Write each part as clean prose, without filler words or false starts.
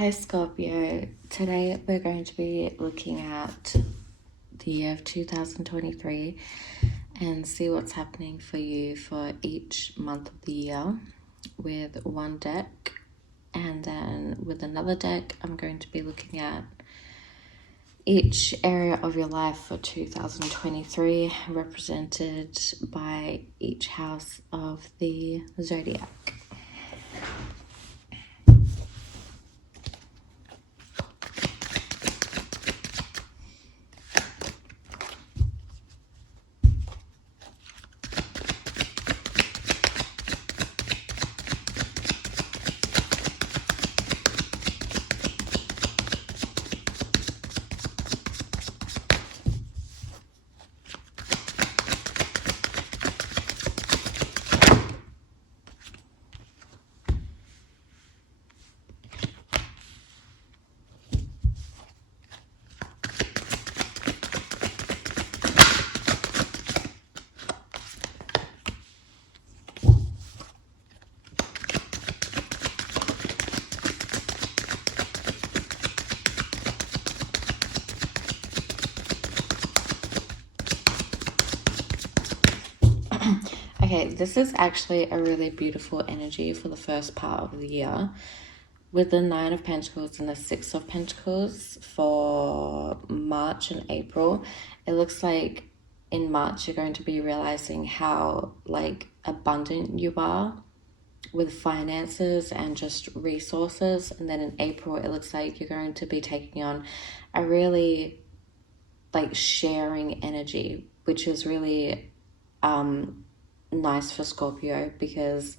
Hi Scorpio, today we're going to be looking at the year of 2023 and see what's happening for you for each month of the year with one deck, and then with another deck I'm going to be looking at each area of your life for 2023 represented by each house of the zodiac. Okay, this is actually a really beautiful energy for the first part of the year with the Nine of Pentacles and the Six of Pentacles for March and April. It looks like in March you're going to be realizing how abundant you are with finances and just resources, and then in April it looks like you're going to be taking on a really sharing energy, which is really nice for Scorpio, because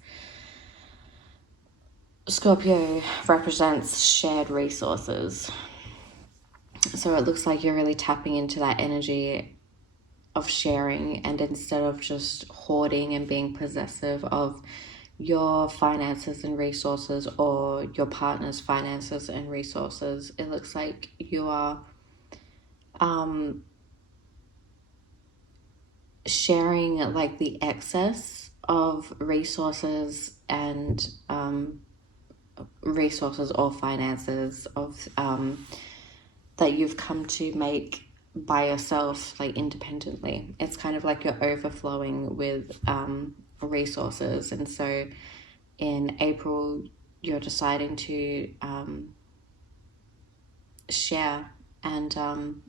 Scorpio represents shared resources. So it looks like you're really tapping into that energy of sharing, and instead of just hoarding and being possessive of your finances and resources or your partner's finances and resources, it looks like you are sharing the excess of resources and resources or finances of that you've come to make by yourself, independently. It's kind of like you're overflowing with resources, and so in April you're deciding to share and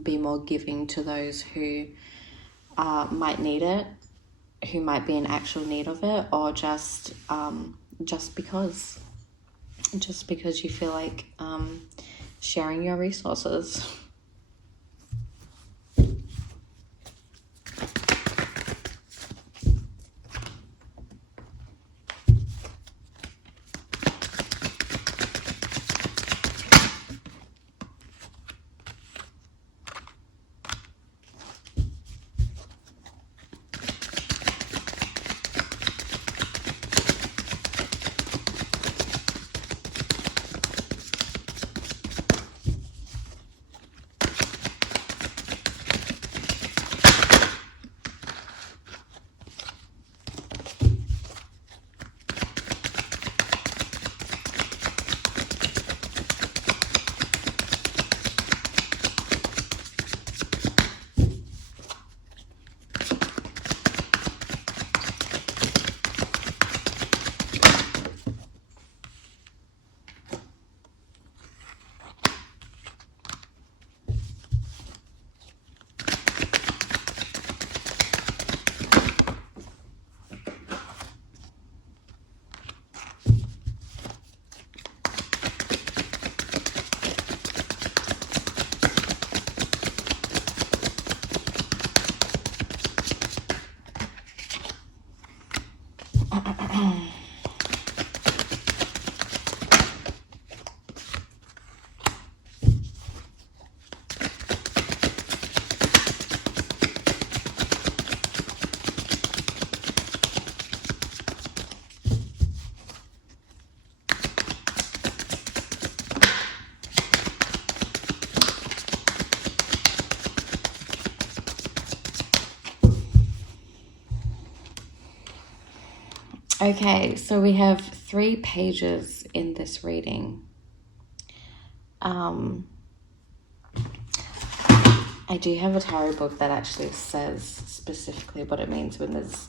be more giving to those who might need it, who might be in actual need of it, or just because you feel like sharing your resources. Okay, so we have 3 pages in this reading. I do have a tarot book that actually says specifically what it means when there's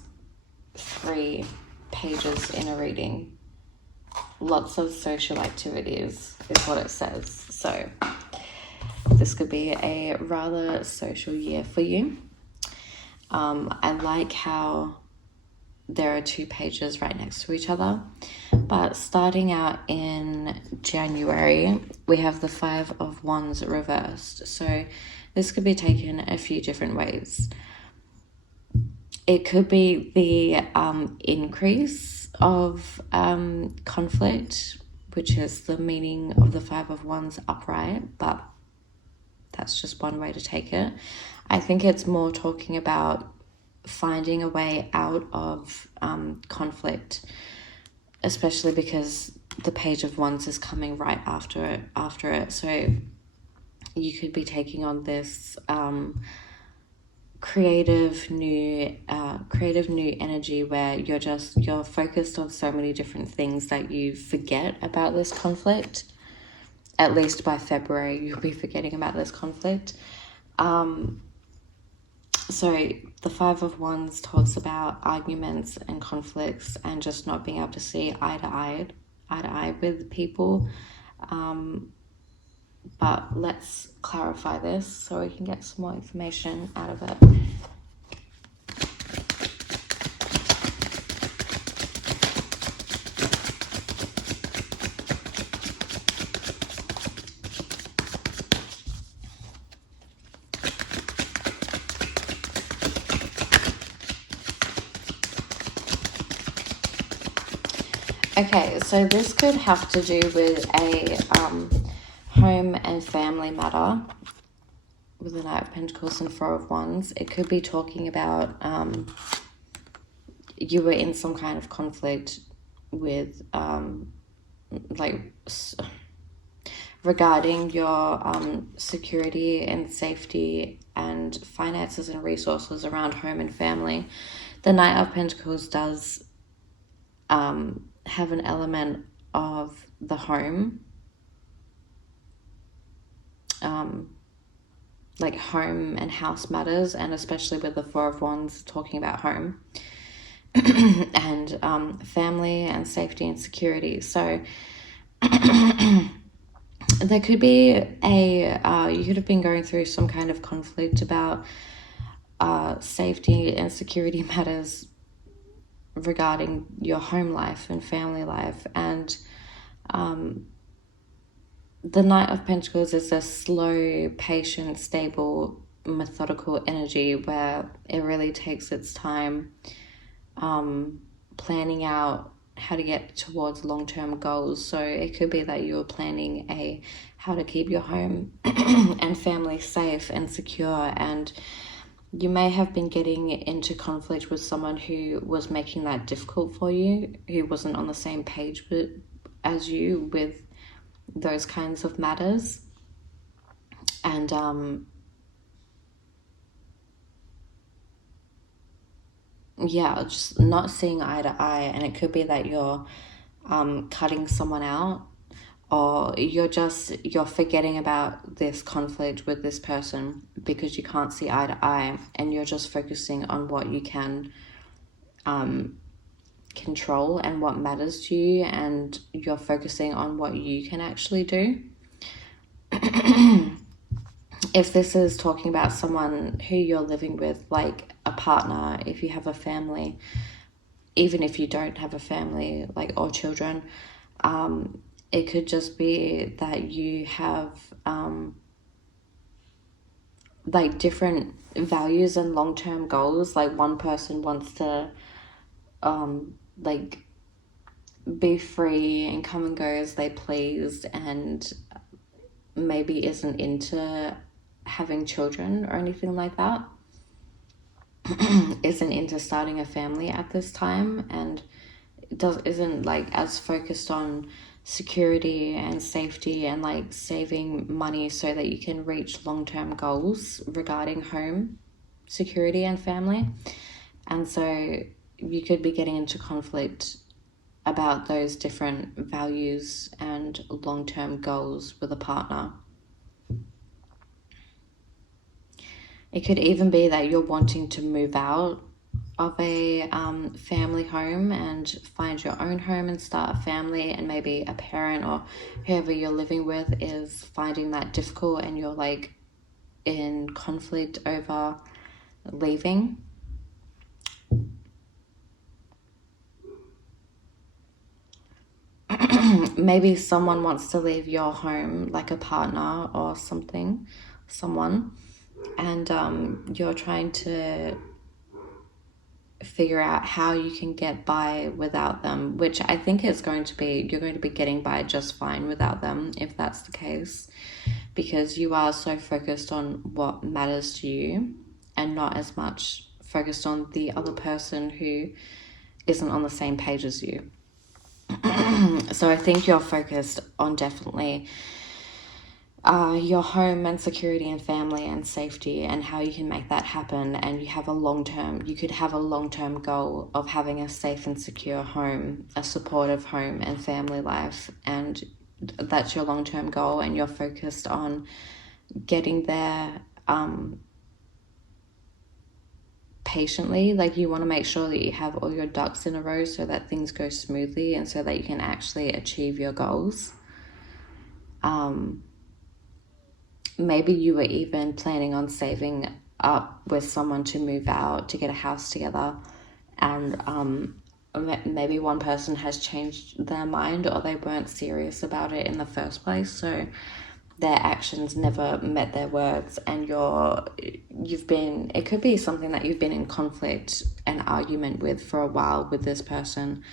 3 pages in a reading. Lots of social activities is what it says. So this could be a rather social year for you. I like how there are 2 pages right next to each other. But starting out in January, we have the 5 of Wands reversed. So this could be taken a few different ways. It could be the increase of conflict, which is the meaning of the 5 of Wands upright, but that's just one way to take it. I think it's more talking about finding a way out of conflict, especially because the Page of Wands is coming right after it. So you could be taking on this creative new energy where you're focused on so many different things that you forget about this conflict. At least by February, you'll be forgetting about this conflict. So the 5 of Wands talks about arguments and conflicts and just not being able to see eye to eye with people. But let's clarify this so we can get some more information out of it. Okay, so this could have to do with a home and family matter with the Knight of Pentacles and 4 of Wands. It could be talking about you were in some kind of conflict with regarding your security and safety and finances and resources around home and family. The Knight of Pentacles does have an element of the home, like home and house matters, and especially with the 4 of Wands talking about home and family and safety and security. So there could be you could have been going through some kind of conflict about safety and security matters regarding your home life and family life. And the Knight of Pentacles is a slow, patient, stable, methodical energy where it really takes its time planning out how to get towards long-term goals. So it could be that you're planning how to keep your home and family safe and secure, and you may have been getting into conflict with someone who was making that difficult for you, who wasn't on the same page as you with those kinds of matters. And just not seeing eye to eye. And it could be that you're cutting someone out, or you're forgetting about this conflict with this person because you can't see eye to eye, and you're just focusing on what you can control and what matters to you, and you're focusing on what you can actually do. If this is talking about someone who you're living with, like a partner, if you have a family, even if you don't have a family, like, or children, it could just be that you have like different values and long-term goals. Like one person wants to like be free and come and go as they please, and maybe isn't into having children or anything like that, isn't into starting a family at this time, and isn't like as focused on security and safety and like saving money so that you can reach long-term goals regarding home security and family. And so you could be getting into conflict about those different values and long-term goals with a partner. It could even be that you're wanting to move out of a family home and find your own home and start a family, and maybe a parent or whoever you're living with is finding that difficult and you're like in conflict over leaving. Maybe someone wants to leave your home, like a partner or someone, and you're trying to figure out how you can get by without them, which I think is going to be, you're going to be getting by just fine without them if that's the case, because you are so focused on what matters to you and not as much focused on the other person who isn't on the same page as you. So I think you're focused on definitely your home and security and family and safety and how you can make that happen. And you have you could have a long-term goal of having a safe and secure home, a supportive home and family life. And that's your long-term goal, and you're focused on getting there patiently. Like, you want to make sure that you have all your ducks in a row so that things go smoothly and so that you can actually achieve your goals. Maybe you were even planning on saving up with someone to move out, to get a house together, and maybe one person has changed their mind, or they weren't serious about it in the first place, so their actions never met their words, and it could be something that you've been in conflict and argument with for a while with this person.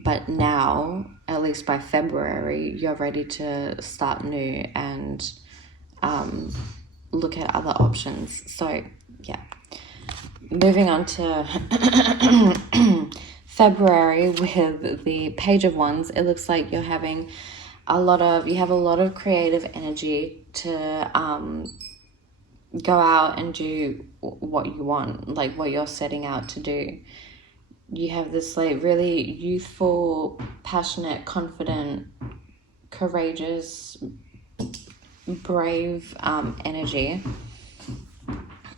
But now, at least by February, you're ready to start new and look at other options. So, yeah. Moving on to February with the Page of Wands, it looks like you have a lot of creative energy to go out and do what you want, like what you're setting out to do. You have this like really youthful, passionate, confident, courageous, brave energy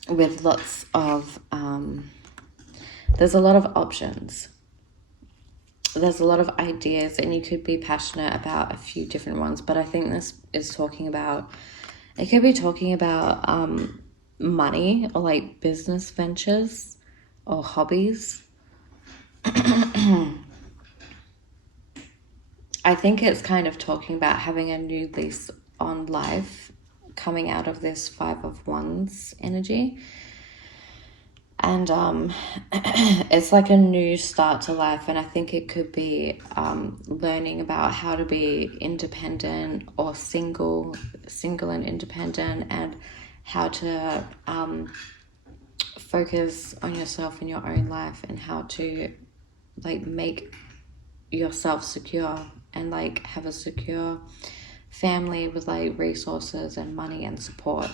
with lots of there's a lot of options. There's a lot of ideas, and you could be passionate about a few different ones, but I think this is talking about, it could be talking about money or like business ventures or hobbies. I think it's kind of talking about having a new lease on life coming out of this Five of Wands energy. And it's like a new start to life, and I think it could be learning about how to be independent or single and independent, and how to focus on yourself in your own life, and how to like make yourself secure and like have a secure family with like resources and money and support.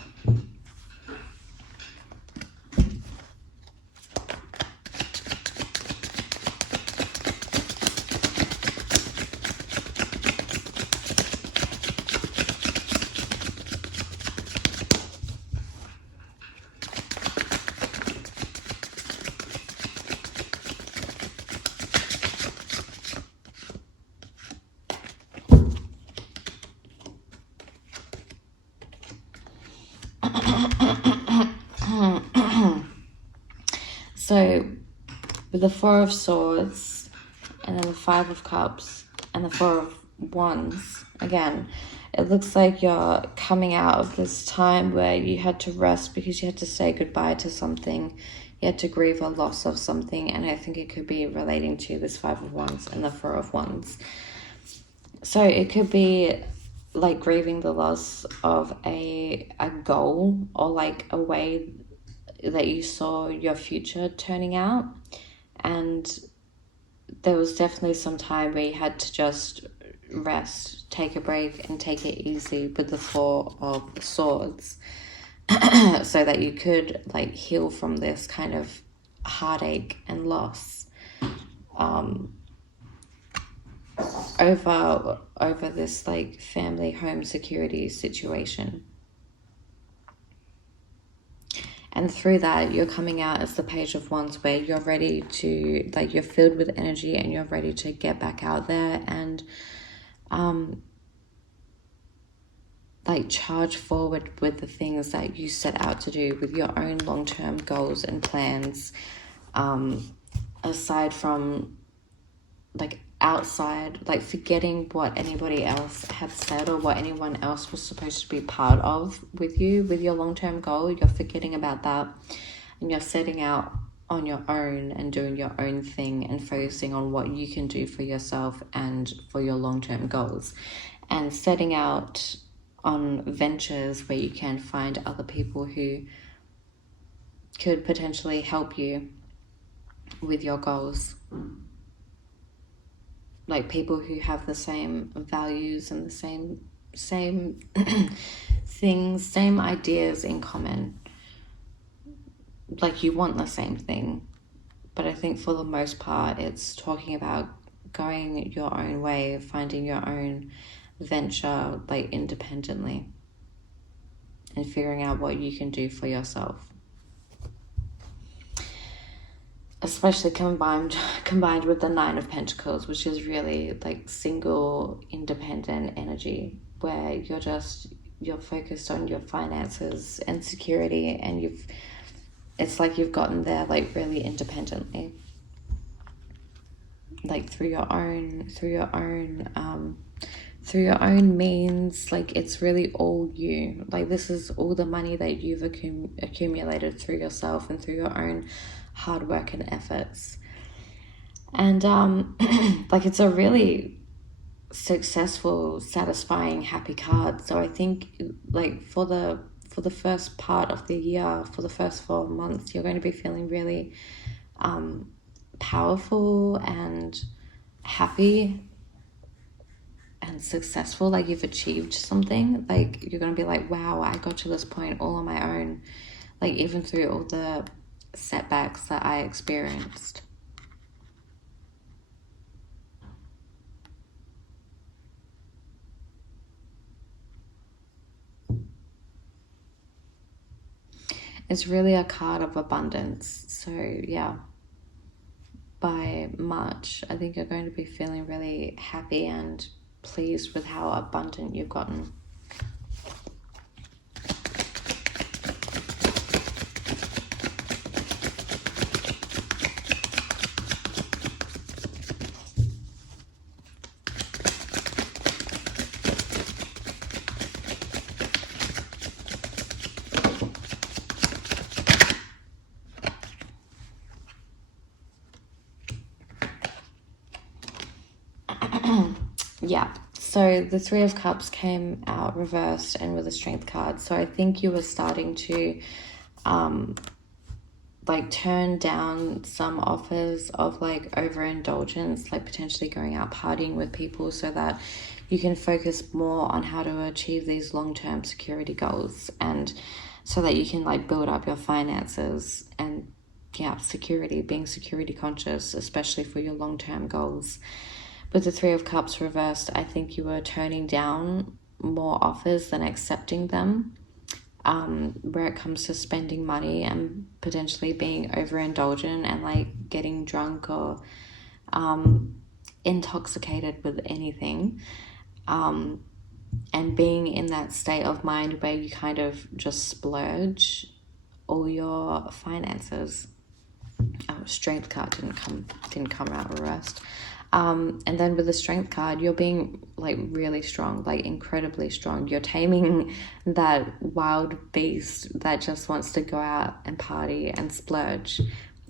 So with the Four of Swords and then the Five of Cups and the Four of Wands, again, it looks like you're coming out of this time where you had to rest because you had to say goodbye to something. You had to grieve a loss of something, and I think it could be relating to this Five of Wands and the Four of Wands. So it could be like grieving the loss of a goal, or like a way that you saw your future turning out, and there was definitely some time where you had to just rest, take a break, and take it easy with the Four of Swords so that you could like heal from this kind of heartache and loss. over this like family home security situation. And through that, you're coming out as the Page of Wands, where you're ready to, like, you're filled with energy and you're ready to get back out there and like charge forward with the things that you set out to do, with your own long-term goals and plans, aside from like outside, like forgetting what anybody else had said or what anyone else was supposed to be part of with you, with your long-term goal. You're forgetting about that and you're setting out on your own and doing your own thing and focusing on what you can do for yourself and for your long-term goals, and setting out on ventures where you can find other people who could potentially help you with your goals. Like people who have the same values and the same things, same ideas in common. Like you want the same thing. But I think for the most part, it's talking about going your own way, finding your own venture, like independently, and figuring out what you can do for yourself. Especially combined with the Nine of Pentacles, which is really like single, independent energy, where you're focused on your finances and security, and it's like you've gotten there like really independently, like through your own means. Like it's really all you. Like this is all the money that you've accumulated through yourself and through your own hard work and efforts. And like it's a really successful, satisfying, happy card. So I think like for the first part of the year, for the first 4 months, you're going to be feeling really powerful and happy and successful, like you've achieved something. Like you're going to be like, wow, I got to this point all on my own, like even through all the setbacks that I experienced. It's really a card of abundance. So yeah, by March, I think you're going to be feeling really happy and pleased with how abundant you've gotten. Yeah, so the Three of Cups came out reversed and with a Strength card. So I think you were starting to like turn down some offers of like overindulgence, like potentially going out partying with people, so that you can focus more on how to achieve these long-term security goals, and so that you can like build up your finances and security, being security conscious, especially for your long-term goals. With the Three of Cups reversed, I think you were turning down more offers than accepting them, where it comes to spending money and potentially being overindulgent and like getting drunk or intoxicated with anything, and being in that state of mind where you kind of just splurge all your finances. Strength card didn't come out reversed. And then with the Strength card, you're being like really strong, like incredibly strong. You're taming that wild beast that just wants to go out and party and splurge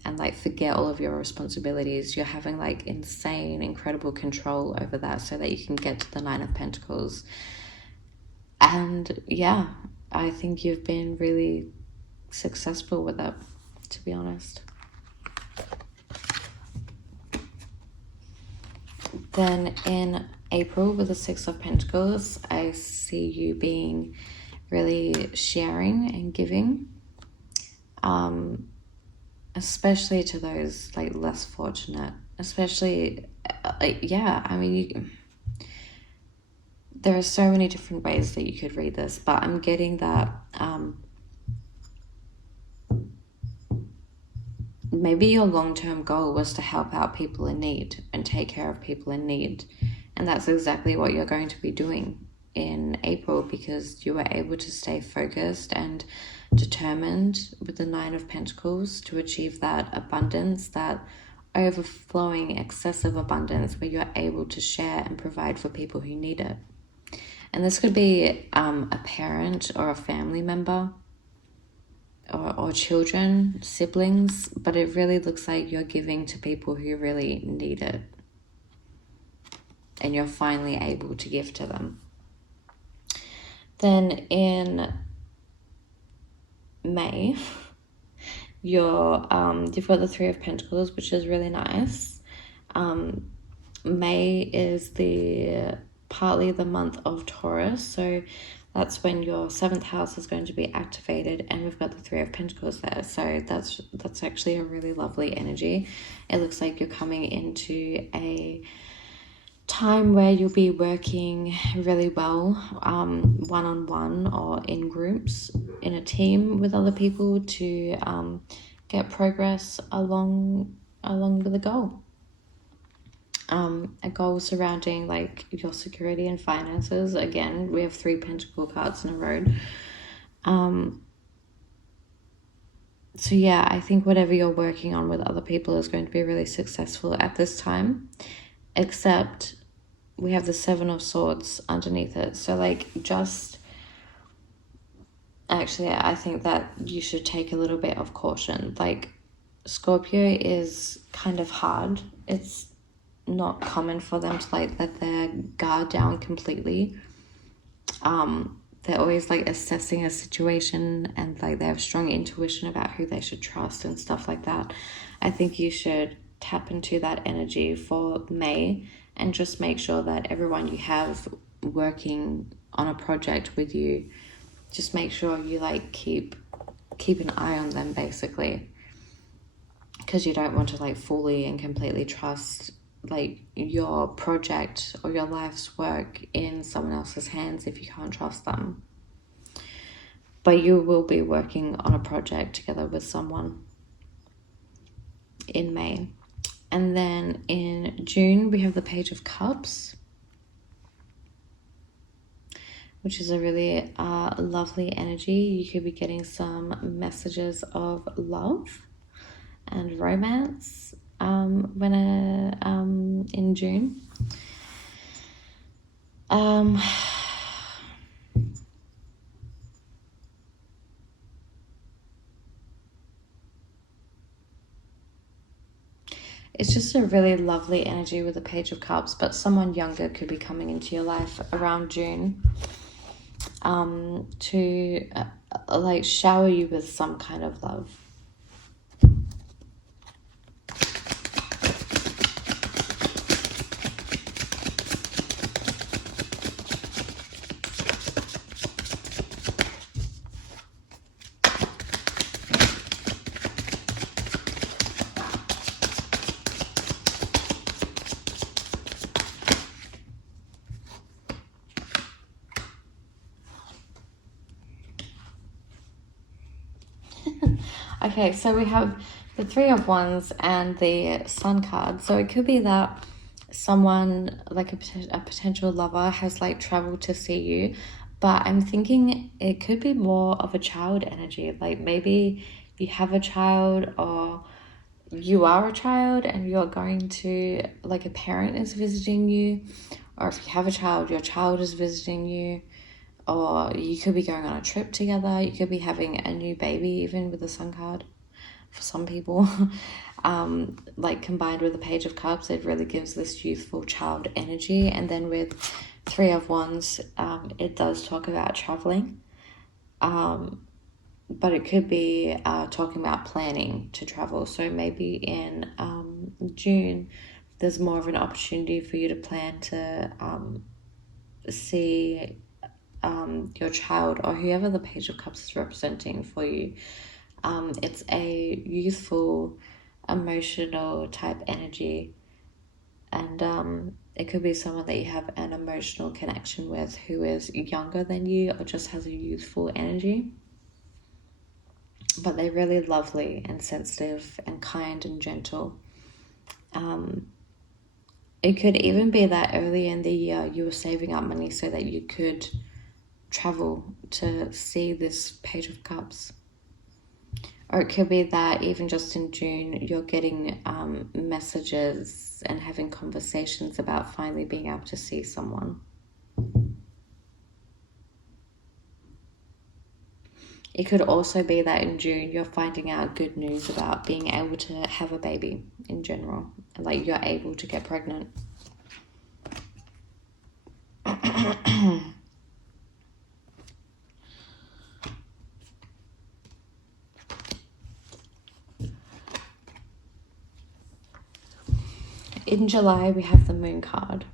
and like forget all of your responsibilities. You're having like insane, incredible control over that, so that you can get to the Nine of Pentacles. And yeah, I think you've been really successful with it, to be honest. Then in April, with the Six of Pentacles, I see you being really sharing and giving, especially to those like less fortunate especially, yeah, I mean, there are so many different ways that you could read this, but I'm getting that maybe your long-term goal was to help out people in need and take care of people in need. And that's exactly what you're going to be doing in April, because you were able to stay focused and determined with the Nine of Pentacles to achieve that abundance, that overflowing, excessive abundance where you're able to share and provide for people who need it. And this could be a parent or a family member, or children, siblings, but it really looks like you're giving to people who really need it. And you're finally able to give to them. Then in May, you've got the Three of Pentacles, which is really nice. May is partly the month of Taurus, so that's when your 7th house is going to be activated, and we've got the Three of Pentacles there. So that's actually a really lovely energy. It looks like you're coming into a time where you'll be working really well, one-on-one or in groups, in a team with other people to get progress along with a goal. A goal surrounding like your security and finances. Again, we have 3 Pentacle cards in a row. So yeah, I think whatever you're working on with other people is going to be really successful at this time, except we have the 7 of Swords underneath it. So like, actually, I think that you should take a little bit of caution. Like, Scorpio is kind of hard. It's not common for them to like let their guard down completely. They're always like assessing a situation, and like they have strong intuition about who they should trust and stuff like that. I think you should tap into that energy for May and just make sure that everyone you have working on a project with you, just make sure you like keep an eye on them, basically, because you don't want to like fully and completely trust like your project or your life's work in someone else's hands if you can't trust them. But you will be working on a project together with someone in May. And then in June, we have the Page of Cups, which is a really lovely energy. You could be getting some messages of love and romance in June. It's just a really lovely energy with the Page of Cups, but someone younger could be coming into your life around June to like shower you with some kind of love. Okay, so we have the Three of Wands and the Sun card. So it could be that someone, like a potential lover, has like traveled to see you, but I'm thinking it could be more of a child energy. Like maybe you have a child, or you are a child and you're going to, like, a parent is visiting you, or if you have a child, your child is visiting you, or you could be going on a trip together. You could be having a new baby, even with the Sun card for some people. Like combined with the Page of Cups, it really gives this youthful child energy. And then with Three of Wands, it does talk about traveling, but it could be talking about planning to travel. So maybe in June, there's more of an opportunity for you to plan to see your child, or whoever the Page of Cups is representing for you. It's a youthful, emotional type energy And it could be someone that you have an emotional connection with who is younger than you or just has a youthful energy. But they're really lovely and sensitive and kind and gentle. It could even be that early in the year you were saving up money so that you could travel to see this Page of Cups. Or it could be that even just in June, you're getting messages and having conversations about finally being able to see someone. It could also be that in June, you're finding out good news about being able to have a baby in general. Like you're able to get pregnant. In July, we have the Moon card.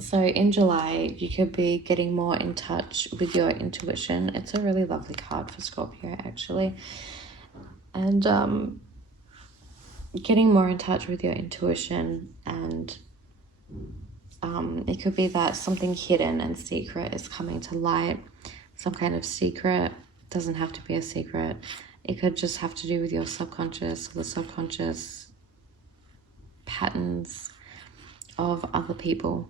So in July, you could be getting more in touch with your intuition. It's a really lovely card for Scorpio, actually. And getting more in touch with your intuition, and it could be that something hidden and secret is coming to light. Some kind of secret. Doesn't have to be a secret. It could just have to do with your subconscious or the subconscious patterns of other people.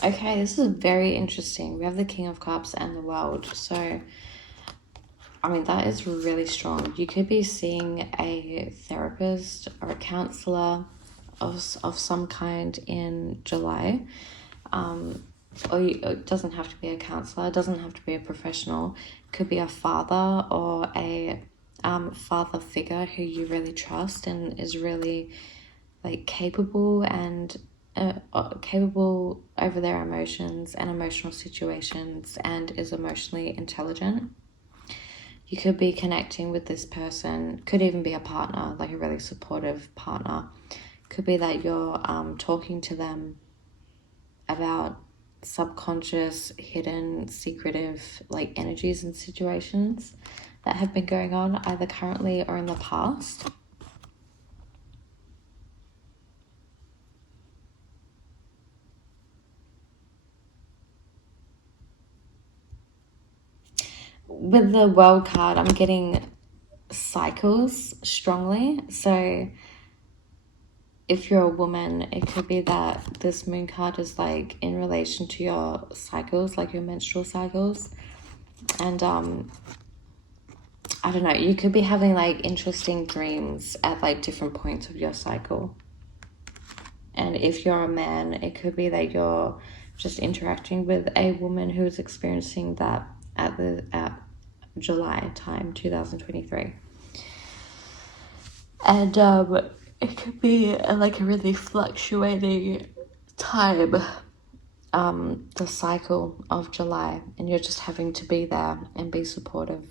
Okay, this is very interesting. We have the King of Cups and the World. So, I mean, that is really strong. You could be seeing a therapist or a counselor of some kind in July. It doesn't have to be a counselor. It doesn't have to be a professional. It could be a father or a father figure who you really trust and is really like capable and capable over their emotions and emotional situations and is emotionally intelligent. You could be connecting with this person, could even be a partner, like a really supportive partner. Could be that you're talking to them about subconscious, hidden, secretive like energies and situations that have been going on either currently or in the past. With the World card, I'm getting cycles strongly. So if you're a woman, it could be that this Moon card is like in relation to your cycles, like your menstrual cycles. And I don't know, you could be having like interesting dreams at like different points of your cycle. And if you're a man, it could be that you're just interacting with a woman who is experiencing that at July time 2023. And it could be like a really fluctuating time, the cycle of July, and you're just having to be there and be supportive.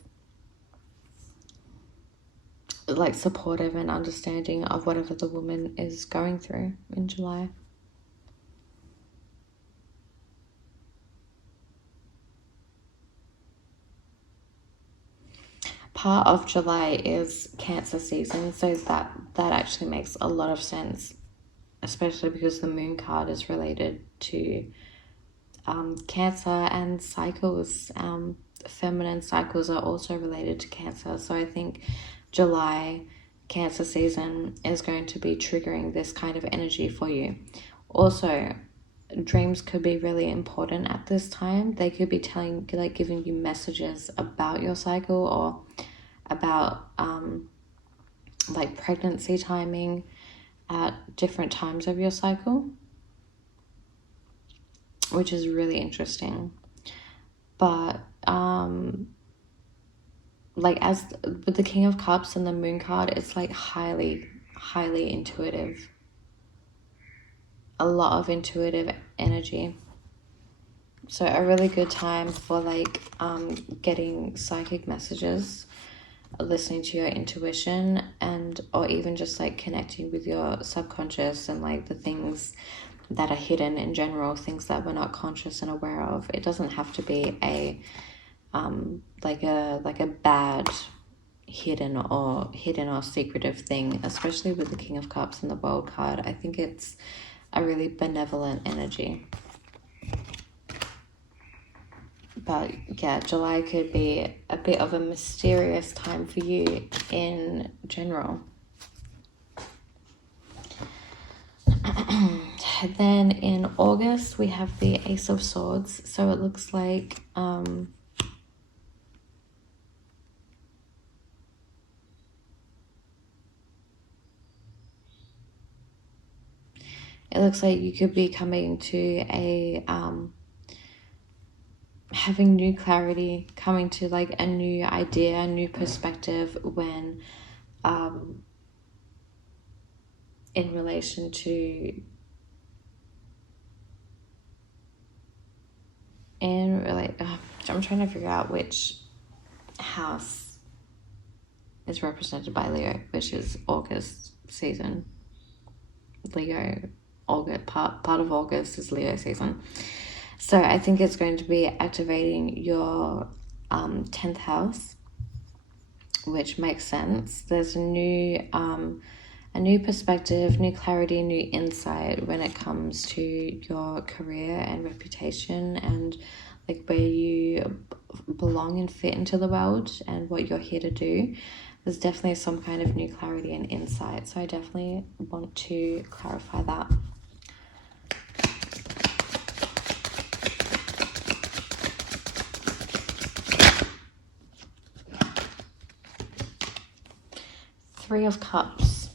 Like supportive and understanding of whatever the woman is going through in July. Part of July is Cancer season, so that actually makes a lot of sense, especially because the Moon card is related to Cancer and cycles. Feminine cycles are also related to Cancer, so I think July Cancer season is going to be triggering this kind of energy for you. Also, dreams could be really important at this time. They could be giving you messages about your cycle or about like pregnancy timing at different times of your cycle, which is really interesting. But like as with the King of Cups and the Moon card, it's like highly intuitive. A lot of intuitive energy. So a really good time for like getting psychic messages, listening to your intuition, and or even just like connecting with your subconscious and like the things that are hidden in general, things that we're not conscious and aware of. It doesn't have to be a like a bad hidden or secretive thing, especially with the King of Cups and the World card. I think it's a really benevolent energy. But yeah, July could be a bit of a mysterious time for you in general. Then in August, we have the Ace of Swords. So it looks like you could be coming to a having new clarity, coming to like a new idea, a new perspective when in relation to I'm trying to figure out which house is represented by Leo, which is August season. Leo, August, part of August is Leo season. So I think it's going to be activating your 10th house, which makes sense. There's a new perspective, new clarity, new insight when it comes to your career and reputation and like where you belong and fit into the world and what you're here to do. There's definitely some kind of new clarity and insight. So I definitely want to clarify that. Three of Cups.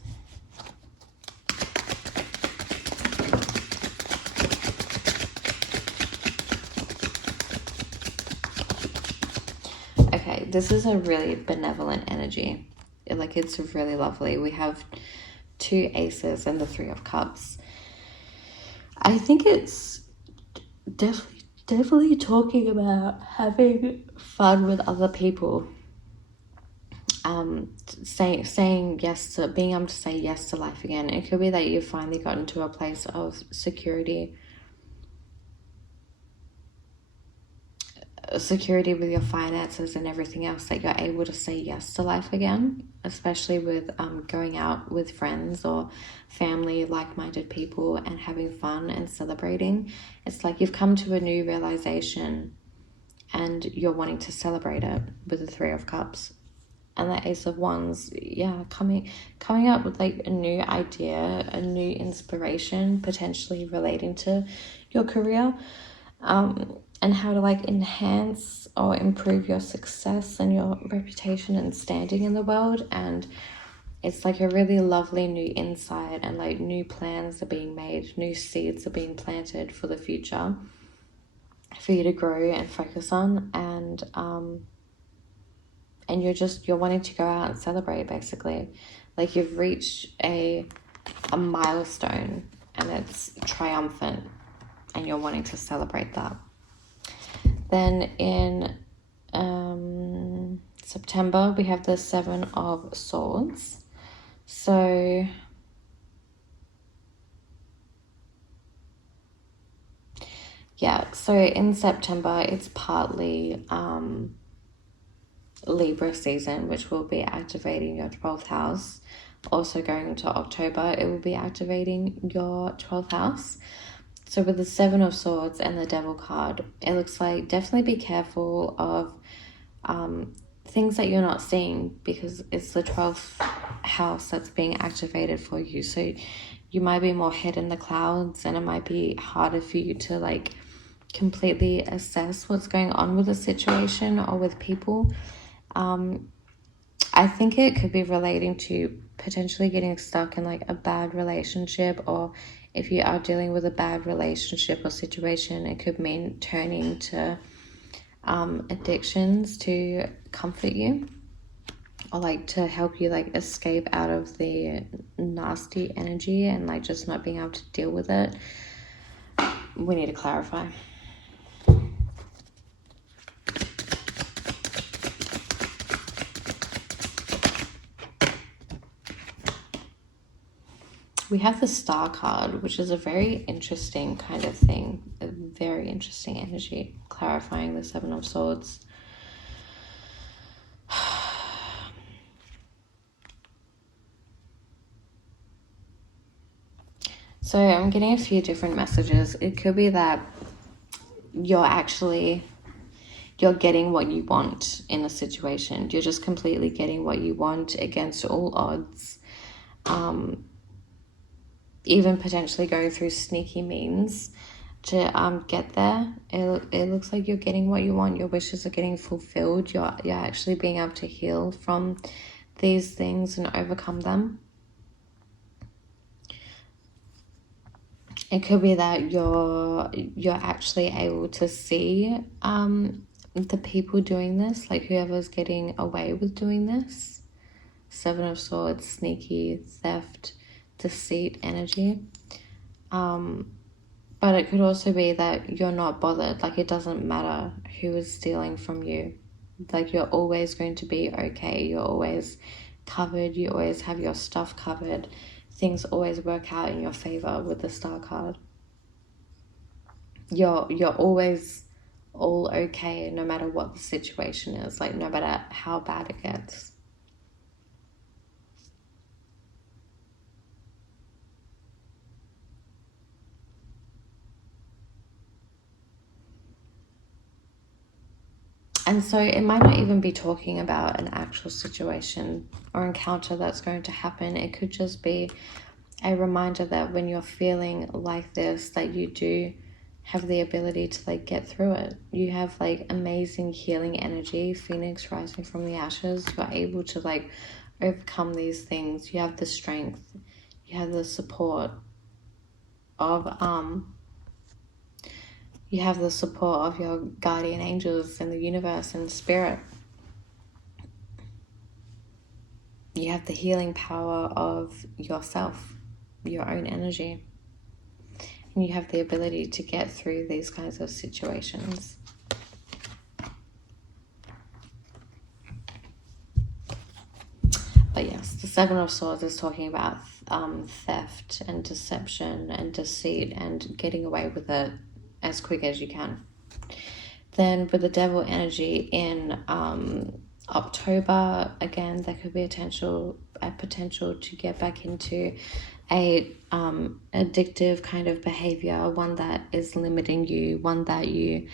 Okay, this is a really benevolent energy. Like, it's really lovely. We have two aces and the Three of Cups. I think it's definitely talking about having fun with other people. Saying yes to, being able to say yes to life again. It could be that you've finally gotten to a place of security with your finances and everything else, that you're able to say yes to life again, especially with going out with friends or family, like-minded people, and having fun and celebrating. It's like you've come to a new realization and you're wanting to celebrate it with the Three of Cups. And the Ace of Wands, yeah, coming up with like a new idea, a new inspiration, potentially relating to your career, and how to like enhance or improve your success and your reputation and standing in the world. And it's like a really lovely new insight, and like new plans are being made, new seeds are being planted for the future for you to grow and focus on. And you're wanting to go out and celebrate, basically. Like you've reached a milestone and it's triumphant and you're wanting to celebrate that. Then in September, we have the Seven of Swords. So yeah, so in September, it's partly Libra season, which will be activating your 12th house. Also going into October, it will be activating your 12th house. So with the Seven of Swords and the Devil card, it looks like definitely be careful of things that you're not seeing, because it's the 12th house that's being activated for you. So you might be more head in the clouds, and it might be harder for you to like completely assess what's going on with a situation or with people. I think it could be relating to potentially getting stuck in like a bad relationship, or if you are dealing with a bad relationship or situation, it could mean turning to addictions to comfort you, or like to help you like escape out of the nasty energy and like just not being able to deal with it. We need to clarify. We have the Star card, which is a very interesting kind of thing, a very interesting energy, clarifying the Seven of Swords. So I'm getting a few different messages. It could be that you're getting what you want in a situation. You're just completely getting what you want against all odds. Even potentially going through sneaky means to get there. It looks like you're getting what you want. Your wishes are getting fulfilled. You're actually being able to heal from these things and overcome them. It could be that you're actually able to see the people doing this, like whoever's getting away with doing this. Seven of Swords, sneaky, theft, deceit energy. But it could also be that you're not bothered. Like, it doesn't matter who is stealing from you. Like, you're always going to be okay. You're always covered. You always have your stuff covered. Things always work out in your favor with the Star card. You're always all okay, no matter what the situation is. Like, no matter how bad it gets. And so it might not even be talking about an actual situation or encounter that's going to happen. It could just be a reminder that when you're feeling like this, that you do have the ability to like get through it. You have like amazing healing energy, Phoenix rising from the ashes. You're able to like overcome these things. You have the strength. You have the support of you have the support of your guardian angels and the universe and spirit. You have the healing power of yourself, your own energy. And you have the ability to get through these kinds of situations. But yes, the Seven of Swords is talking about theft and deception and deceit and getting away with it as quick as you can. Then with the Devil energy in October, again, there could be a potential to get back into a addictive kind of behavior, one that is limiting you, one that you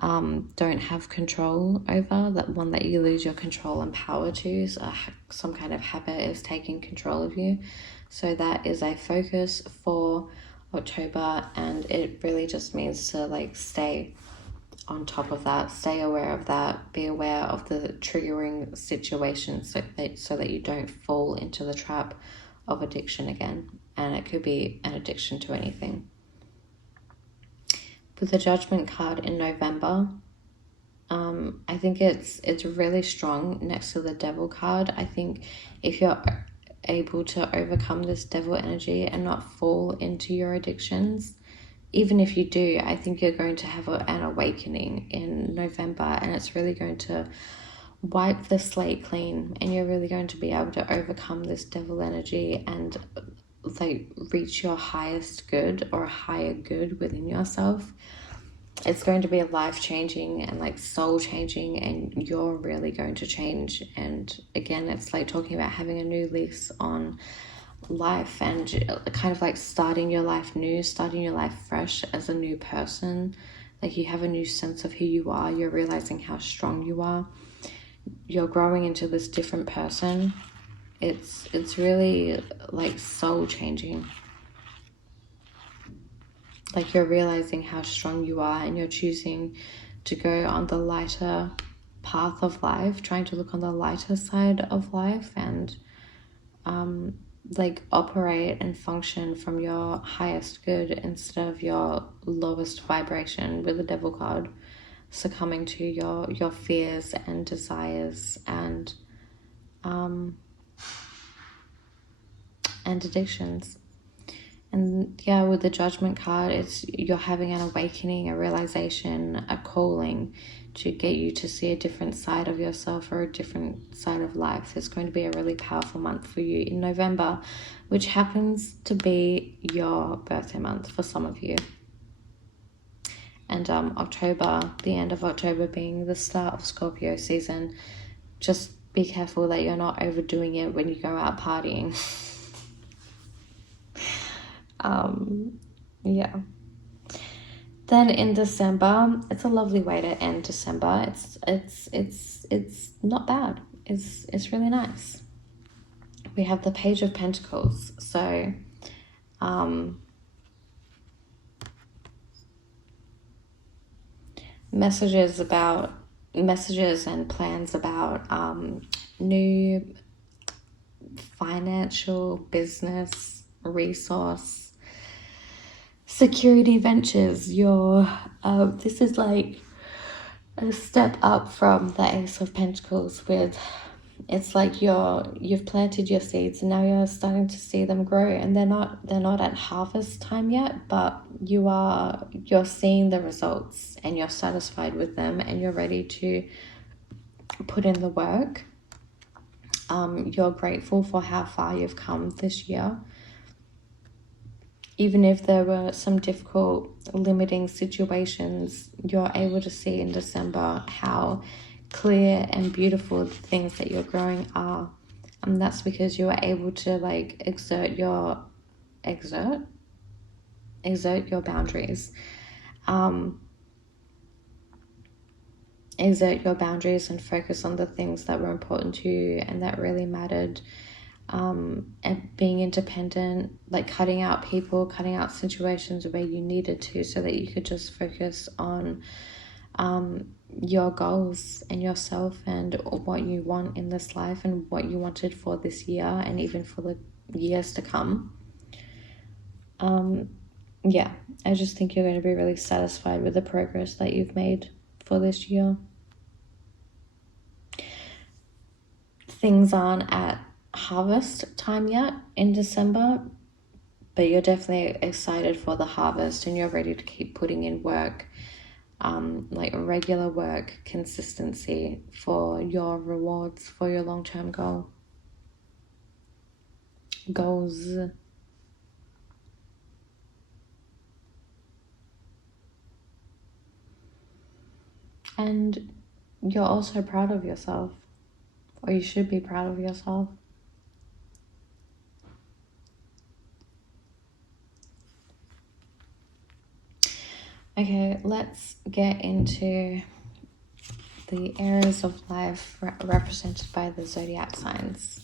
don't have control over, that one that you lose your control and power to. So some kind of habit is taking control of you. So that is a focus for October, and it really just means to like stay on top of that, stay aware of that, be aware of the triggering situations so that you don't fall into the trap of addiction again. And it could be an addiction to anything. With the Judgment card in November, I think it's really strong next to the Devil card. I think if you're able to overcome this Devil energy and not fall into your addictions, even if you do, I think you're going to have an awakening in November, and it's really going to wipe the slate clean, and you're really going to be able to overcome this Devil energy and like reach your highest good or higher good within yourself. It's going to be life-changing and like soul-changing, and you're really going to change. And again, it's like talking about having a new lease on life and kind of like starting your life new, starting your life fresh as a new person. Like you have a new sense of who you are. You're realizing how strong you are. You're growing into this different person. It's really like soul-changing. Like you're realizing how strong you are, and you're choosing to go on the lighter path of life, trying to look on the lighter side of life, and like operate and function from your highest good instead of your lowest vibration with the Devil card, succumbing to your fears and desires and addictions. And yeah, with the Judgment card, it's you're having an awakening, a realization, a calling to get you to see a different side of yourself or a different side of life. It's going to be a really powerful month for you in November, which happens to be your birthday month for some of you. And October, the end of October being the start of Scorpio season, just be careful that you're not overdoing it when you go out partying. Yeah. Then in December, it's a lovely way to end December. It's not bad. It's really nice. We have the Page of Pentacles. So messages and plans about new financial, business, resource, security ventures. This is like a step up from the Ace of Pentacles. It's like you've planted your seeds and now you're starting to see them grow, and they're not at harvest time yet, but you're seeing the results and you're satisfied with them and you're ready to put in the work. You're grateful for how far you've come this year. Even if there were some difficult, limiting situations, you're able to see in December how clear and beautiful the things that you're growing are. And that's because you are able to like exert your boundaries. Exert your boundaries and focus on the things that were important to you and that really mattered. And being independent, like cutting out people, cutting out situations where you needed to, so that you could just focus on your goals and yourself and what you want in this life and what you wanted for this year and even for the years to come. Yeah, I just think you're going to be really satisfied with the progress that you've made for this year. Things aren't at harvest time yet in December, but you're definitely excited for the harvest and you're ready to keep putting in work, like regular work, consistency for your rewards, for your long-term goals. And you're also proud of yourself, or you should be proud of yourself. Okay, let's get into the areas of life represented by the zodiac houses.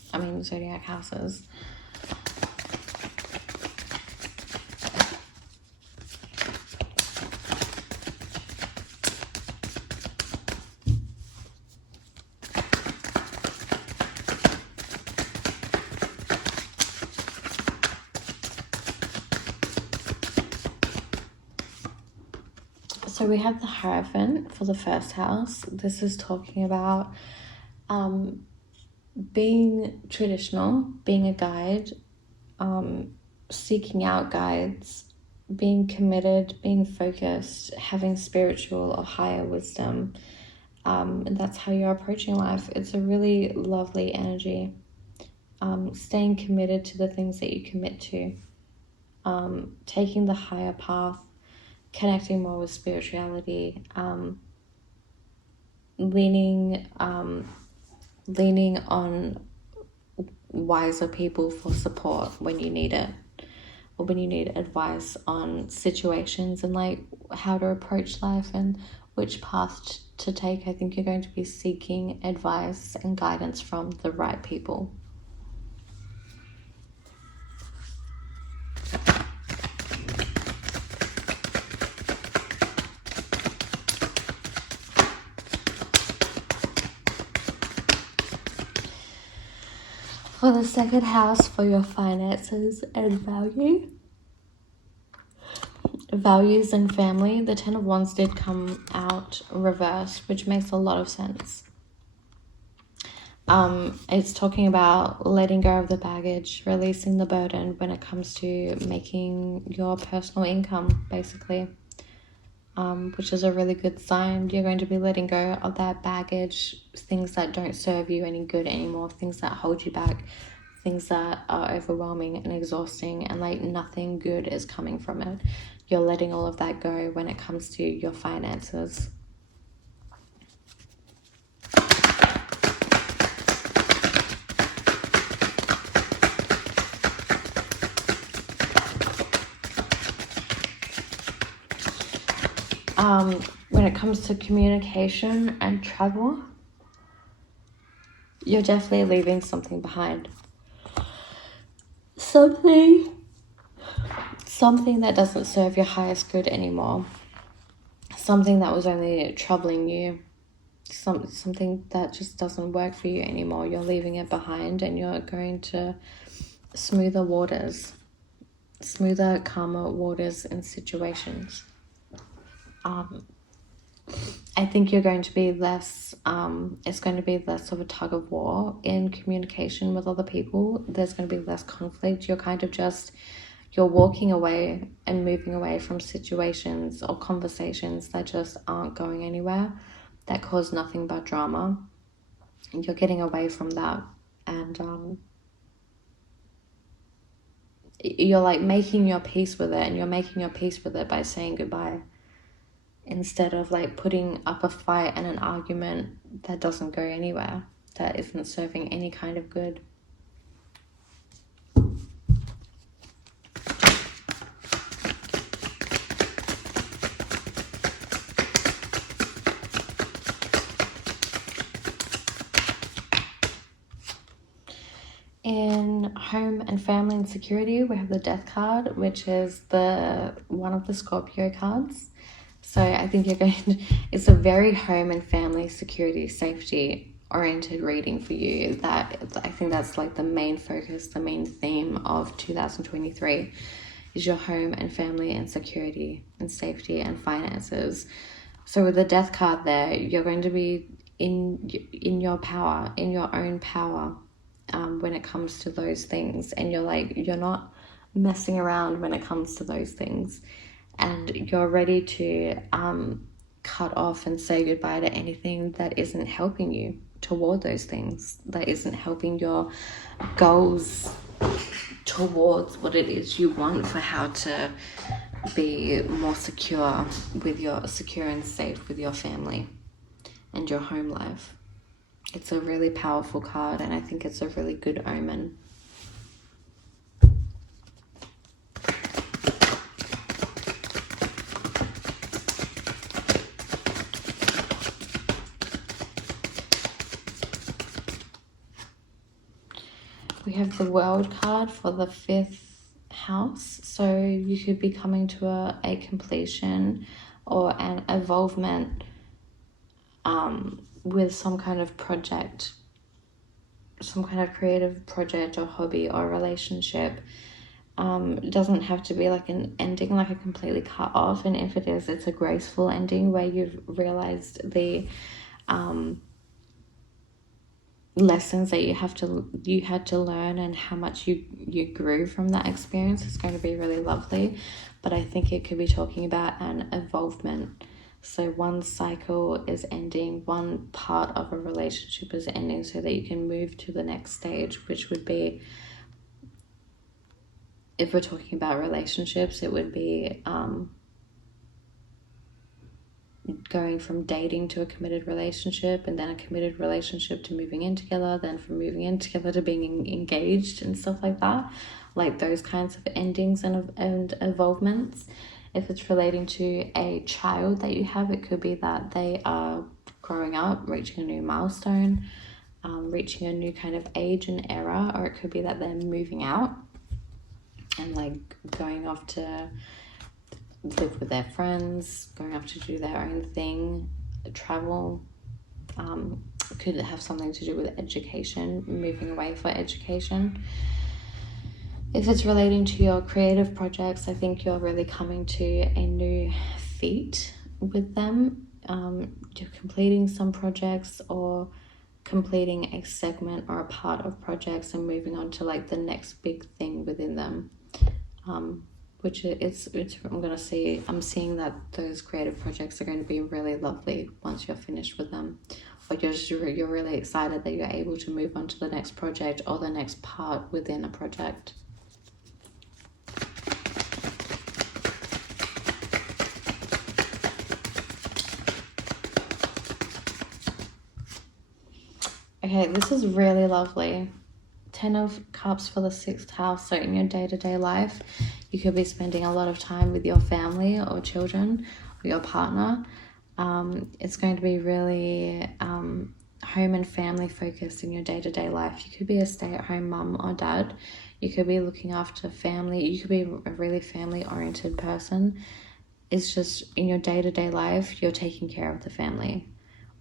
So we have the Hierophant for the first house. This is talking about being traditional, being a guide, seeking out guides, being committed, being focused, having spiritual or higher wisdom. And that's how you're approaching life. It's a really lovely energy. Staying committed to the things that you commit to. Taking the higher path. Connecting more with spirituality, leaning on wiser people for support when you need it, or when you need advice on situations and like how to approach life and which path to take. I think you're going to be seeking advice and guidance from the right people. For the second house, for your finances and values and family, the Ten of Wands did come out reversed, which makes a lot of sense. It's talking about letting go of the baggage, releasing the burden when it comes to making your personal income, basically. which is a really good sign. You're going to be letting go of that baggage, things that don't serve you any good anymore, things that hold you back, things that are overwhelming and exhausting, and like nothing good is coming from it. You're letting all of that go when it comes to your finances. When it comes to communication and travel, you're definitely leaving something behind. Something that doesn't serve your highest good anymore. Something that was only troubling you. Something that just doesn't work for you anymore. You're leaving it behind, and you're going to smoother waters, smoother, calmer waters in situations. I think you're going to be less, it's going to be less of a tug of war in communication with other people. There's going to be less conflict. You're kind of just, you're walking away and moving away from situations or conversations that just aren't going anywhere, that cause nothing but drama. And you're getting away from that. And you're like making your peace with it, and you're making your peace with it by saying goodbye, instead of like putting up a fight and an argument that doesn't go anywhere, that isn't serving any kind of good. In home and family and security, we have the Death card, which is one of the Scorpio cards. So I think you're going to, it's a very home and family, security, safety oriented reading for you. That I think that's like the main focus, the main theme of 2023 is your home and family and security and safety and finances. So with the Death card there, you're going to be in your power, in your own power, when it comes to those things, and you're not messing around when it comes to those things, and you're ready to cut off and say goodbye to anything that isn't helping you toward those things, that isn't helping your goals towards what it is you want for how to be more secure and safe with your family and your home life. It's a really powerful card, and I think it's a really good omen. We have the World card for the 5th house. So you could be coming to a completion or an involvement with some kind of project, some kind of creative project or hobby or relationship. It doesn't have to be like an ending, like a completely cut off. And if it is, it's a graceful ending where you've realized the lessons that you had to learn, and how much you grew from that experience. Is going to be really lovely. But I think it could be talking about an involvement. So one cycle is ending, one part of a relationship is ending, so that you can move to the next stage, which would be, if we're talking about relationships, it would be going from dating to a committed relationship, and then a committed relationship to moving in together, then from moving in together to being engaged and stuff like that, like those kinds of endings and involvements. If it's relating to a child that you have, it could be that they are growing up, reaching a new milestone, reaching a new kind of age and era, or it could be that they're moving out and like going off to live with their friends, going off to do their own thing, travel. Could have something to do with education, moving away for education. If it's relating to your creative projects, I think you're really coming to a new feat with them. You're completing some projects or completing a segment or a part of projects and moving on to like the next big thing within them. which I'm seeing that those creative projects are going to be really lovely once you're finished with them, or you're really excited that you're able to move on to the next project or the next part within a project. Okay, this is really lovely. 10 of Cups for the 6th house. So in your day-to-day life, you could be spending a lot of time with your family or children or your partner. It's going to be really home and family focused in your day-to-day life. You could be a stay-at-home mum or dad. You could be looking after family. You could be a really family-oriented person. It's just in your day-to-day life, you're taking care of the family.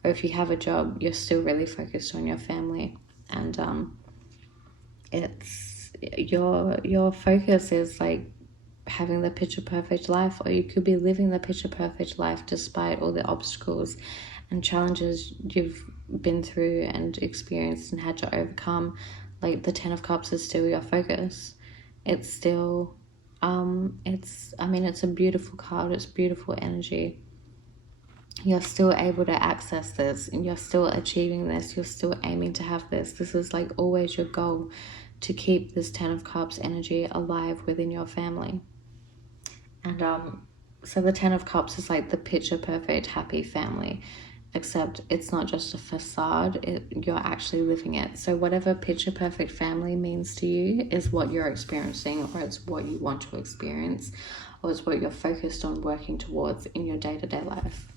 Or if you have a job, you're still really focused on your family. And it's your focus is like having the picture perfect life, or you could be living the picture perfect life despite all the obstacles and challenges you've been through and experienced and had to overcome. Like the 10 of Cups is still your focus. It's still it's a beautiful card. It's beautiful energy. You're still able to access this, and you're still achieving this. You're still aiming to have this. This is like always your goal, to keep this 10 of Cups energy alive within your family. And so the 10 of Cups is like the picture perfect happy family, except it's not just a facade, you're actually living it. So whatever picture perfect family means to you is what you're experiencing, or it's what you want to experience, or it's what you're focused on working towards in your day-to-day life.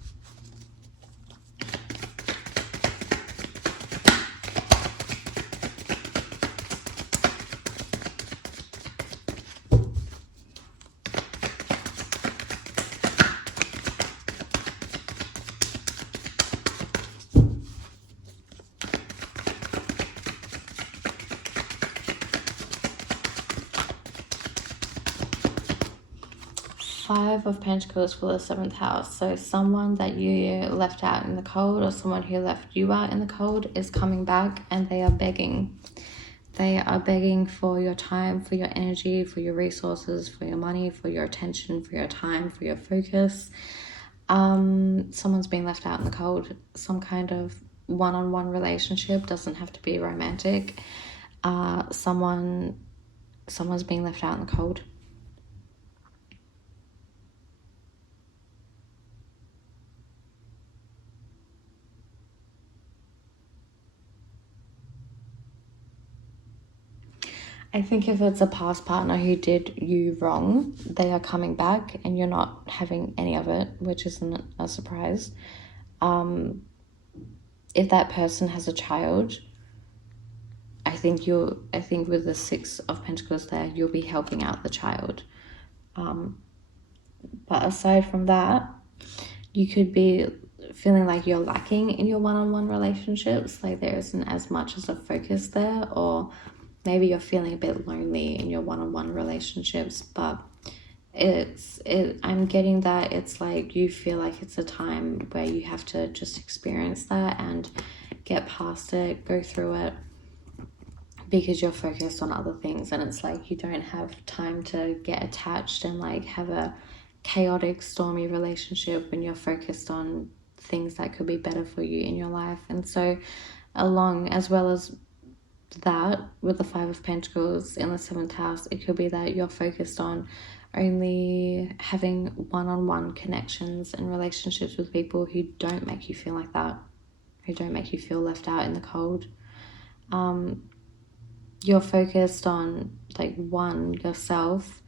Five of Pentacles for the 7th house. So someone that you left out in the cold, or someone who left you out in the cold, is coming back, and they are begging. They are begging for your time, for your energy, for your resources, for your money, for your attention, for your time, for your focus. Someone's being left out in the cold. Some kind of one-on-one relationship, doesn't have to be romantic. Someone's being left out in the cold. I think if it's a past partner who did you wrong, they are coming back and you're not having any of it, which isn't a surprise. If that person has a child, I think with the 6 of Pentacles there, you'll be helping out the child. But aside from that, you could be feeling like you're lacking in your one-on-one relationships, like there isn't as much as a focus there, or maybe you're feeling a bit lonely in your one-on-one relationships. But I'm getting that it's like you feel like it's a time where you have to just experience that and get past it, go through it, because you're focused on other things, and it's like you don't have time to get attached and like have a chaotic, stormy relationship when you're focused on things that could be better for you in your life. And so as well as that, with the 5 of Pentacles in the 7th house, it could be that you're focused on only having one-on-one connections and relationships with people who don't make you feel like that, who don't make you feel left out in the cold. You're focused on like yourself,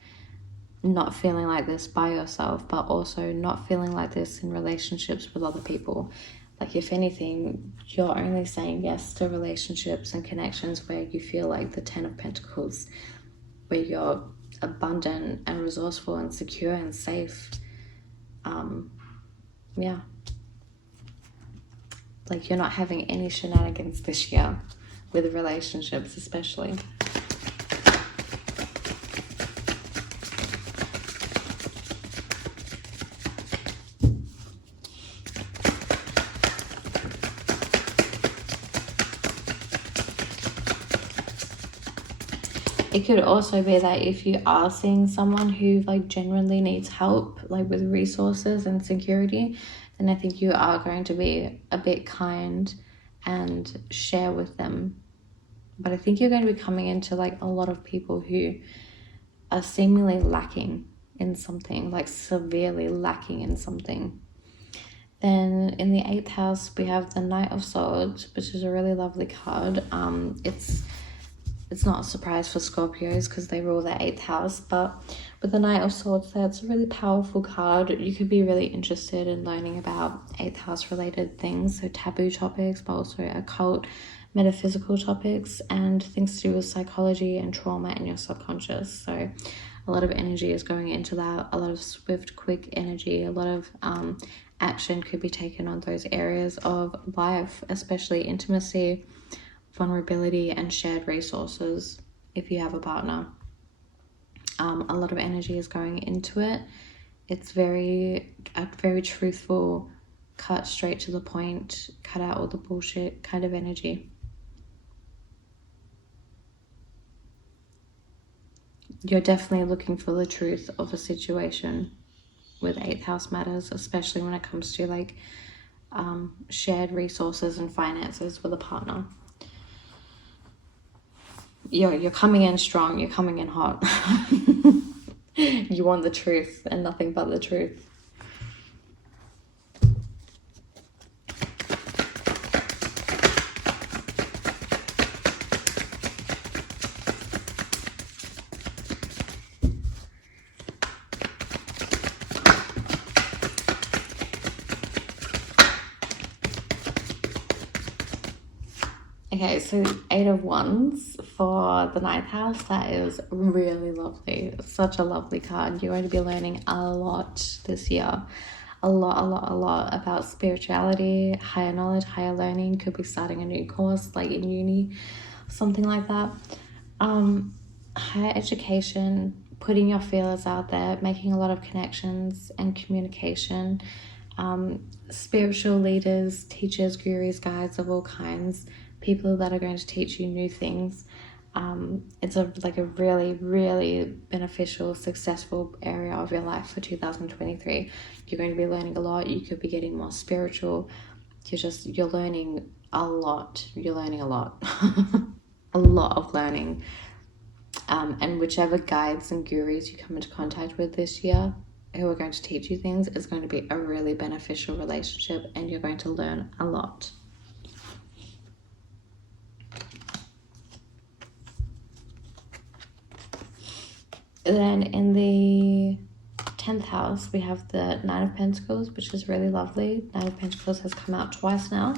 not feeling like this by yourself, but also not feeling like this in relationships with other people. Like if anything, you're only saying yes to relationships and connections where you feel like the 10 of Pentacles, where you're abundant and resourceful and secure and safe. Yeah. Like you're not having any shenanigans this year with relationships, especially. It could also be that if you are seeing someone who like genuinely needs help, like with resources and security, then I think you are going to be a bit kind and share with them. But I think you're going to be coming into like a lot of people who are seemingly lacking in something, like severely lacking in something. Then in the 8th house, we have the Knight of Swords, which is a really lovely card. It's not a surprise for Scorpios because they rule their 8th house, but with the Knight of Swords there, it's a really powerful card. You could be really interested in learning about 8th house related things, so taboo topics, but also occult, metaphysical topics, and things to do with psychology and trauma in your subconscious. So a lot of energy is going into that, a lot of swift, quick energy, a lot of action could be taken on those areas of life, especially intimacy, vulnerability, and shared resources if you have a partner. A lot of energy is going into it. It's a very truthful, cut straight to the point, cut out all the bullshit kind of energy. You're definitely looking for the truth of a situation with 8th house matters, especially when it comes to like shared resources and finances with a partner. You're coming in strong, you're coming in hot. You want the truth and nothing but the truth. Okay, so 8 of Wands for the 9th house. That is really lovely. Such a lovely card. You're going to be learning a lot this year. A lot about spirituality, higher knowledge, higher learning. Could be starting a new course like in uni, something like that. Higher education, putting your feelers out there, making a lot of connections and communication. Spiritual leaders, teachers, gurus, guides of all kinds, people that are going to teach you new things. It's a really, really beneficial, successful area of your life for 2023. You're going to be learning a lot. You could be getting more spiritual. You're learning a lot. You're learning a lot. A lot of learning. And whichever guides and gurus you come into contact with this year who are going to teach you things is going to be a really beneficial relationship, and you're going to learn a lot. Then in the 10th house, we have the Nine of Pentacles, which is really lovely. Nine of Pentacles has come out twice now.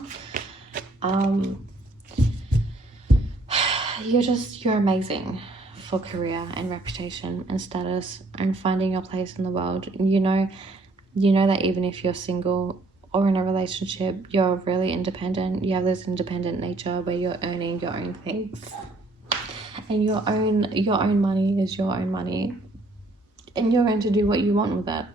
You're amazing for career and reputation and status and finding your place in the world. You know that even if you're single or in a relationship, you're really independent. You have this independent nature where you're earning your own things. And your own money is your own money. And you're going to do what you want with it.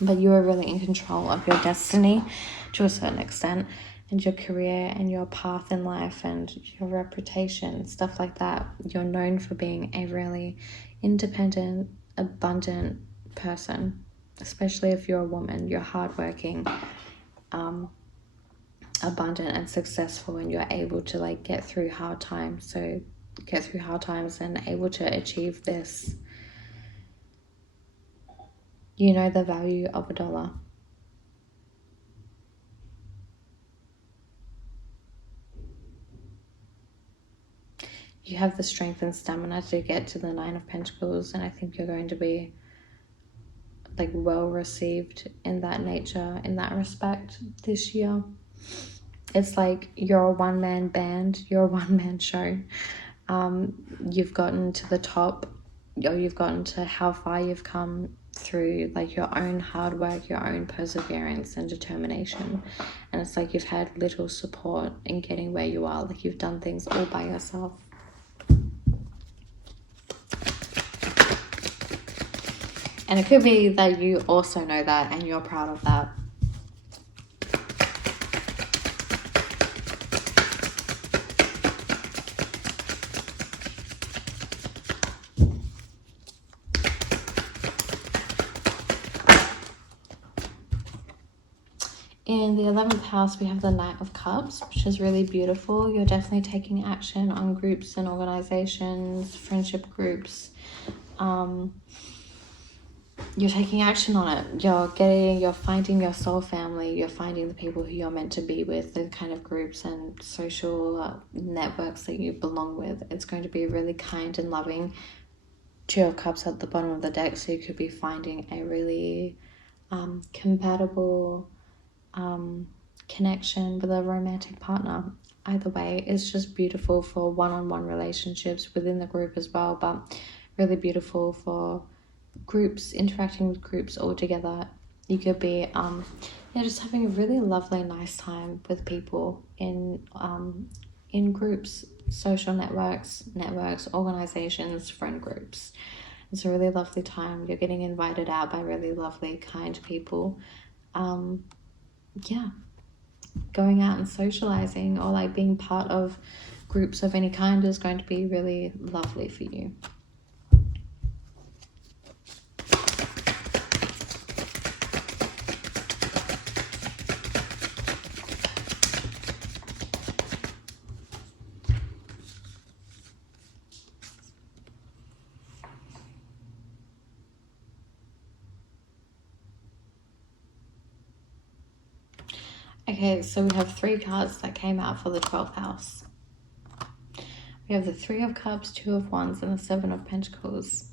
But you are really in control of your destiny to a certain extent, and your career and your path in life and your reputation, stuff like that. You're known for being a really independent, abundant person, especially if you're a woman. You're hardworking, abundant and successful, and you're able to get through hard times. So get through hard times and able to achieve this. You know the value of $1. You have the strength and stamina to get to the Nine of Pentacles, and I think you're going to be well received in that nature, in that respect this year. It's like you're a one-man band, you're a one-man show. You've gotten to the top, or you've gotten to how far you've come through your own hard work, your own perseverance and determination. And it's like you've had little support in getting where you are. You've done things all by yourself. And it could be that you also know that and you're proud of that. In the 11th house, we have the Knight of Cups, which is really beautiful. You're definitely taking action on groups and organizations, friendship groups. You're taking action on it. You're finding your soul family. You're finding the people who you're meant to be with, the kind of groups and social networks that you belong with. It's going to be really kind and loving. Two of Cups at the bottom of the deck, so you could be finding a really compatible connection with a romantic partner. Either way, it's just beautiful for one-on-one relationships within the group as well, but really beautiful for groups, interacting with groups all together. You could be just having a really lovely, nice time with people in groups, social networks, organizations, friend groups. It's a really lovely time. You're getting invited out by really lovely, kind people. Going out and socializing or like being part of groups of any kind is going to be really lovely for you. Okay, so we have 3 cards that came out for the 12th house. We have the 3 of Cups, 2 of Wands, and the 7 of Pentacles.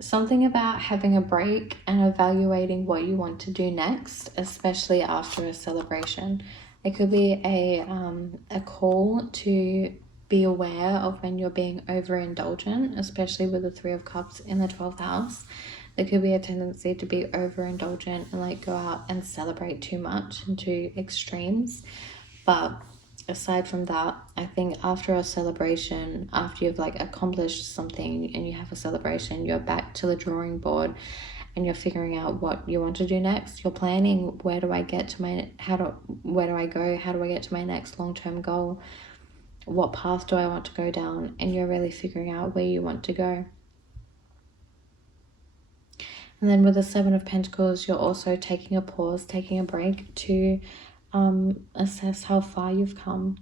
Something about having a break and evaluating what you want to do next, especially after a celebration. It could be a call to be aware of when you're being overindulgent, especially with the 3 of Cups in the 12th house. There could be a tendency to be overindulgent and like go out and celebrate too much and to extremes. But aside from that, I think after a celebration, after you've like accomplished something and you have a celebration, you're back to the drawing board and you're figuring out what you want to do next. You're planning, where do I get to my, where do I go? How do I get to my next long-term goal? What path do I want to go down? And you're really figuring out where you want to go. And then with the 7 of Pentacles, you're also taking a pause, taking a break to assess how far you've come.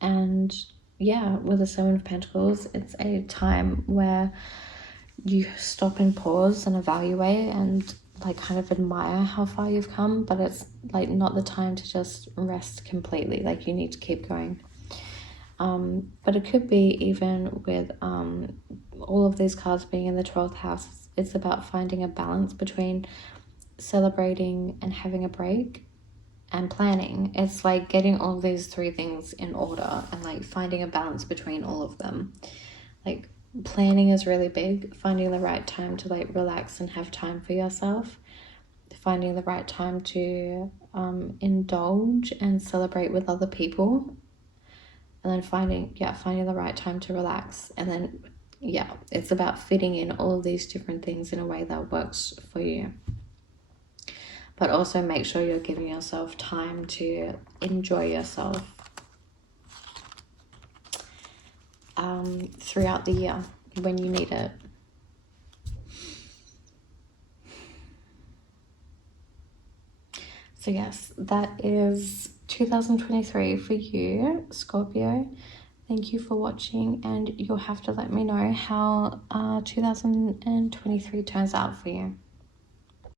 And yeah, with the 7 of Pentacles, it's a time where you stop and pause and evaluate and like kind of admire how far you've come, but it's like not the time to just rest completely. Like you need to keep going. But it could be even with all of these cards being in the 12th house, it's about finding a balance between celebrating and having a break and planning. It's like getting all of these 3 things in order and like finding a balance between all of them. Like planning is really big, finding the right time to like relax and have time for yourself, finding the right time to indulge and celebrate with other people, and then finding the right time to relax. And then it's about fitting in all of these different things in a way that works for you, but also make sure you're giving yourself time to enjoy yourself throughout the year when you need it. So yes, that is 2023 for you, Scorpio. Thank you for watching, and you'll have to let me know how 2023 turns out for you.